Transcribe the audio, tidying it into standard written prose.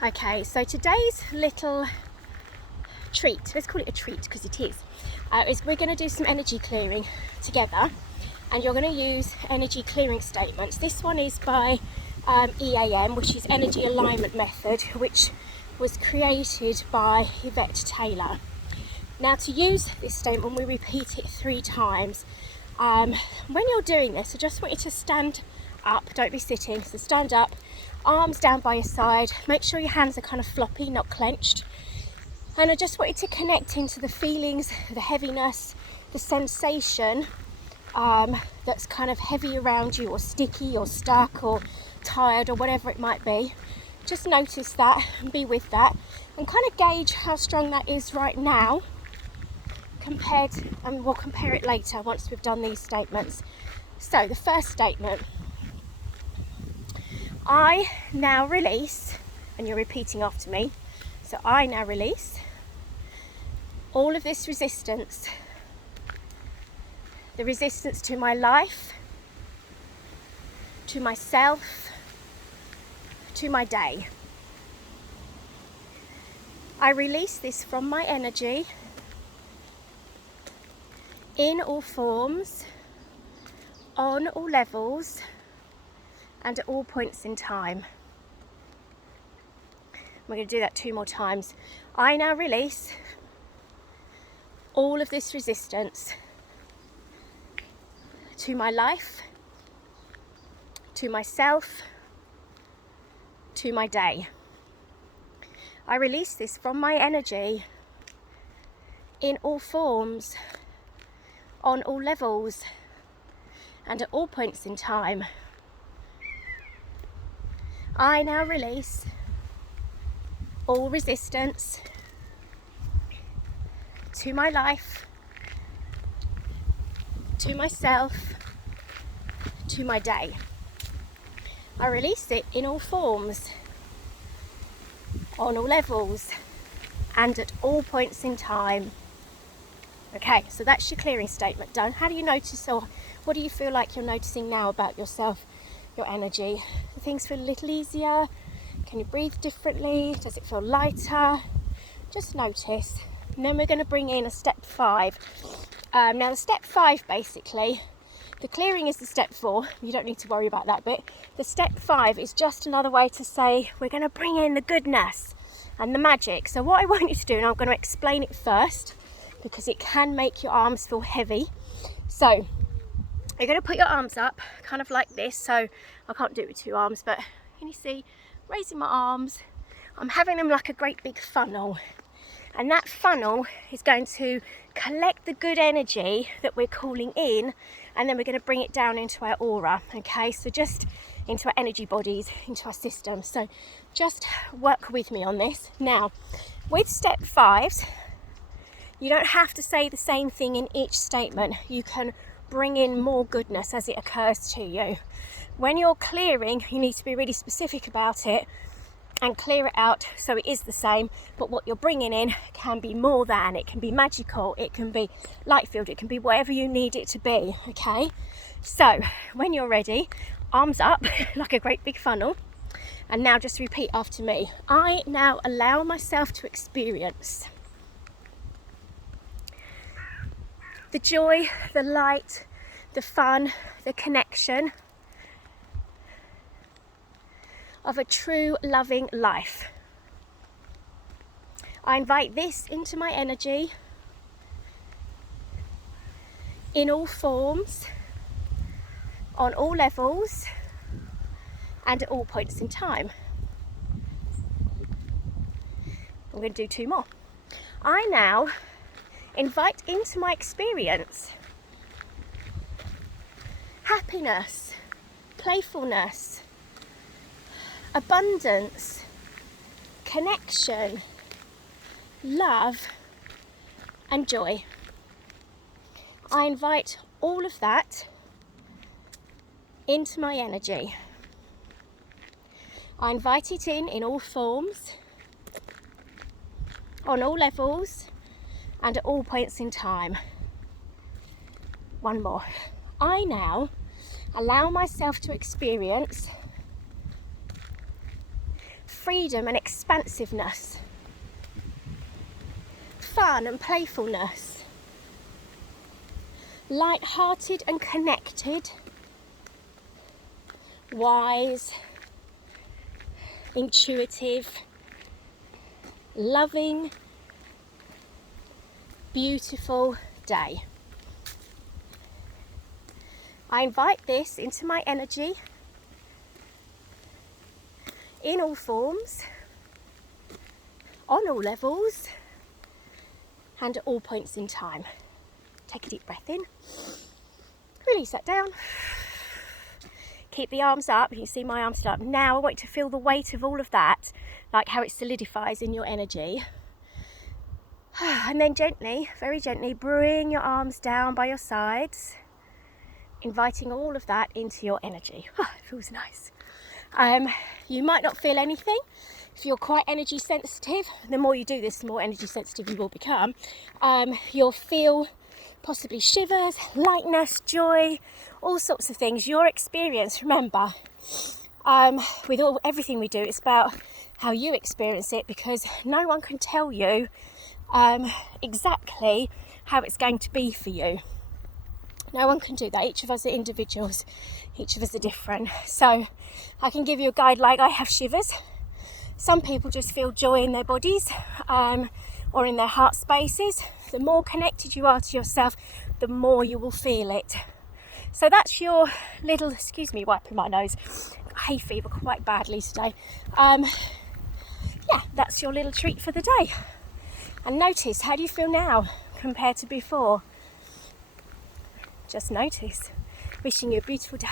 Okay, so today's little treat, let's call it a treat because it is we're going to do some energy clearing together, and you're going to use energy clearing statements. This one is by EAM, which is Energy Alignment Method, which was created by Yvette Taylor. Now, to use this statement, we repeat it 3 times. When you're doing this, I just want you to stand up, don't be sitting, so stand up, arms down by your side, make sure your hands are kind of floppy, not clenched, and I just want you to connect into the feelings, the heaviness, the sensation that's kind of heavy around you, or sticky, or stuck, or tired, or whatever it might be. Just notice that and be with that, and kind of gauge how strong that is right now compared, and we'll compare it later once we've done these statements. So the first statement: I now release, and you're repeating after me, so I now release all of this resistance, the resistance to my life, to myself, to my day. I release this from my energy in all forms, on all levels, and at all points in time. We're going to do that 2 more times. I now release all of this resistance to my life, to myself, to my day. I release this from my energy in all forms, on all levels, and at all points in time. I now release all resistance to my life, to myself, to my day. I release it in all forms, on all levels, and at all points in time. Okay, so that's your clearing statement done. How do you notice, or what do you feel like you're noticing now about yourself, your energy? Do things feel a little easier? Can you breathe differently? Does it feel lighter? Just notice. And then we're going to bring in a step 5. Now the step 5, basically, the clearing is the step 4. You don't need to worry about that bit. The step 5 is just another way to say we're going to bring in the goodness and the magic. So what I want you to do, and I'm going to explain it first because it can make your arms feel heavy. So you're going to put your arms up kind of like this. So I can't do it with 2 arms, but can you see, raising my arms, I'm having them like a great big funnel. And that funnel is going to collect the good energy that we're calling in, and then we're going to bring it down into our aura, okay? So just into our energy bodies, into our system. So just work with me on this. Now, with step 5, you don't have to say the same thing in each statement. You can bring in more goodness as it occurs to you. When you're clearing, you need to be really specific about it and clear it out so it is the same, but what you're bringing in can be more than, it can be magical, it can be light filled, it can be whatever you need it to be, okay? So when you're ready, arms up like a great big funnel, and now just repeat after me. I now allow myself to experience the joy, the light, the fun, the connection of a true loving life. I invite this into my energy in all forms, on all levels, and at all points in time. I'm going to do 2 more. I now invite into my experience happiness, playfulness, abundance, connection, love, and joy. I invite all of that into my energy. I invite it in all forms, on all levels, and at all points in time. 1 more. I now allow myself to experience freedom and expansiveness, fun and playfulness, light-hearted and connected, wise, intuitive, loving, beautiful day. I invite this into my energy in all forms, on all levels, and at all points in time. Take a deep breath in, release that down, keep the arms up. You can see my arms up. Now I want you to feel the weight of all of that, like how it solidifies in your energy. And then gently, very gently, bring your arms down by your sides, inviting all of that into your energy. It feels nice. You might not feel anything. If you're quite energy sensitive, the more you do this, the more energy sensitive you will become. You'll feel possibly shivers, lightness, joy, all sorts of things. Your experience, remember, with everything we do, it's about how you experience it, because no one can tell you exactly how it's going to be for you. No one can do that. Each of us are individuals. Each of us are different. So I can give you a guide like I have shivers. Some people just feel joy in their bodies or in their heart spaces. The more connected you are to yourself, the more you will feel it. So that's your little, excuse me, wiping my nose, hay fever quite badly today. That's your little treat for the day. And notice, how do you feel now compared to before? Just notice. Wishing you a beautiful day.